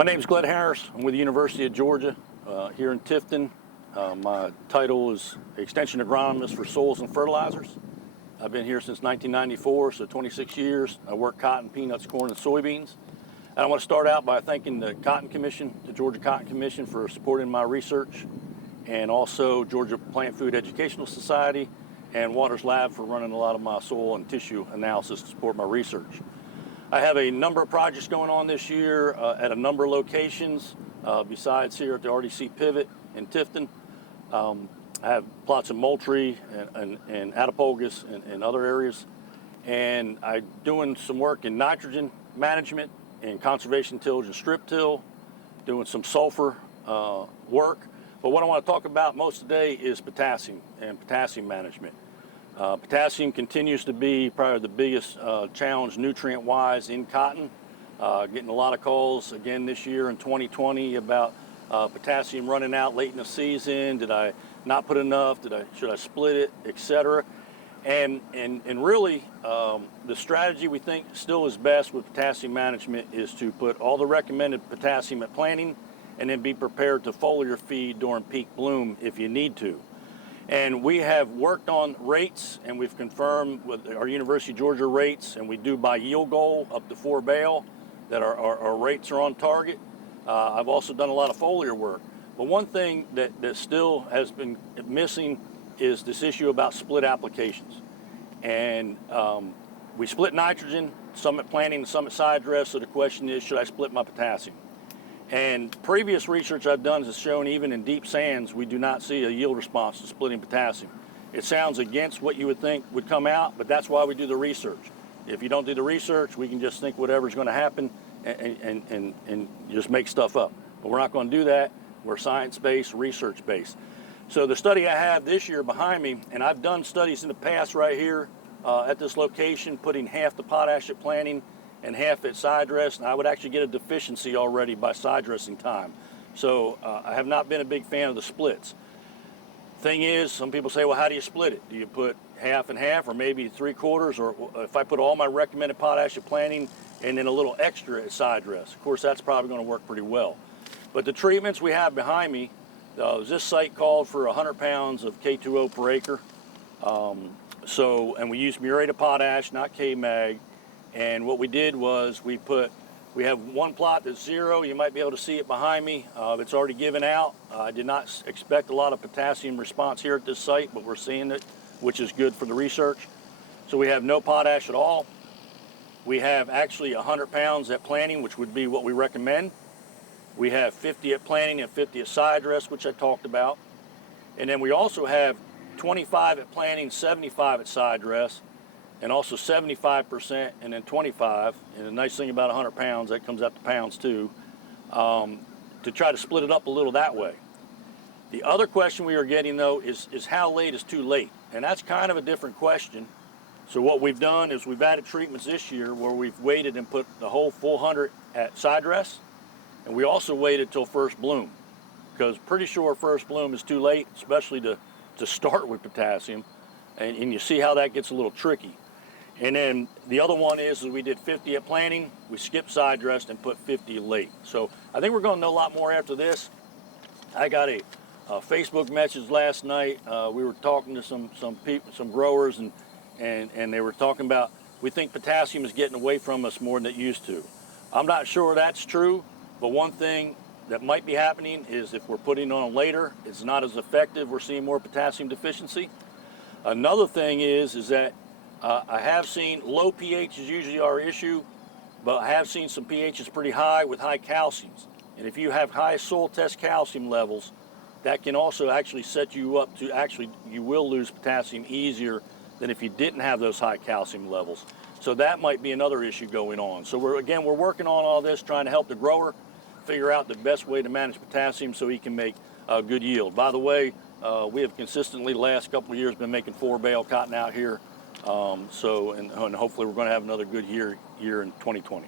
My name is Glen Harris. I'm with the University of Georgia here in Tifton. My title is Extension Agronomist for Soils and Fertilizers. I've been here since 1994, so 26 years. I work cotton, peanuts, corn, and soybeans. And I want to start out by thanking the Cotton Commission, the Georgia Cotton Commission, for supporting my research, and also Georgia Plant Food Educational Society and Waters Lab for running a lot of my soil and tissue analysis to support my research. I have a number of projects going on this year at a number of locations besides here at the RDC Pivot in Tifton. I have plots of Moultrie and Attapulgis and other areas. And I'm doing some work in nitrogen management and conservation tillage and strip till, doing some sulfur work. But what I want to talk about most today is potassium and potassium management. Potassium continues to be probably the biggest challenge nutrient-wise in cotton. Getting a lot of calls again this year in 2020 about potassium running out late in the season. Did I not put enough? Should I split it, etc. And really, the strategy we think still is best with potassium management is to put all the recommended potassium at planting and then be prepared to foliar feed during peak bloom if you need to. And we have worked on rates, and we've confirmed with our University of Georgia rates, and we do by yield goal up to 4 bale, that our rates are on target. I've also done a lot of foliar work. But one thing that still has been missing is this issue about split applications. And we split nitrogen, some at planting and some at side dress, so the question is, should I split my potassium? And previous research I've done has shown even in deep sands, we do not see a yield response to splitting potassium. It sounds against what you would think would come out, but that's why we do the research. If you don't do the research, we can just think whatever's going to happen and just make stuff up. But we're not going to do that. We're science-based, research-based. So the study I have this year behind me, and I've done studies in the past right here at this location, putting half the potash at planting and half at side dress, and I would actually get a deficiency already by side dressing time. So I have not been a big fan of the splits. Thing is, some people say, well, how do you split it? Do you put half and half, or maybe 3/4, or if I put all my recommended potash at planting and then a little extra at side dress? Of course, that's probably going to work pretty well. But the treatments we have behind me, this site called for 100 pounds of K2O per acre. And we use muriate of potash, not K-Mag. And what we did was we have one plot that's 0. You might be able to see it behind me. It's already given out. I did not expect a lot of potassium response here at this site, but we're seeing it, which is good for the research. So we have no potash at all. We have actually 100 pounds at planting, which would be what we recommend. We have 50 at planting and 50 at side dress, which I talked about. And then we also have 25 at planting, 75 at side dress, and also 75% and then 25. And the nice thing about 100 pounds, that comes out to pounds too, to try to split it up a little that way. The other question we are getting though is how late is too late? And that's kind of a different question. So what we've done is we've added treatments this year where we've waited and put the whole full 100 at side dress, and we also waited till first bloom, because pretty sure first bloom is too late, especially to start with potassium, and you see how that gets a little tricky. And then the other one is we did 50 at planting, we skipped side dressed and put 50 late. So I think we're going to know a lot more after this. I got a Facebook message last night. We were talking to some people, some growers, and they were talking about, we think potassium is getting away from us more than it used to. I'm not sure that's true, but one thing that might be happening is if we're putting on later, it's not as effective. We're seeing more potassium deficiency. Another thing is that I have seen low pH is usually our issue, but I have seen some pHs pretty high with high calciums. And if you have high soil test calcium levels, that can also actually set you up to you will lose potassium easier than if you didn't have those high calcium levels. So that might be another issue going on. So we're working on all this, trying to help the grower figure out the best way to manage potassium so he can make a good yield. By the way, we have consistently the last couple of years been making 4 bale cotton out here. And hopefully we're going to have another good year in 2020.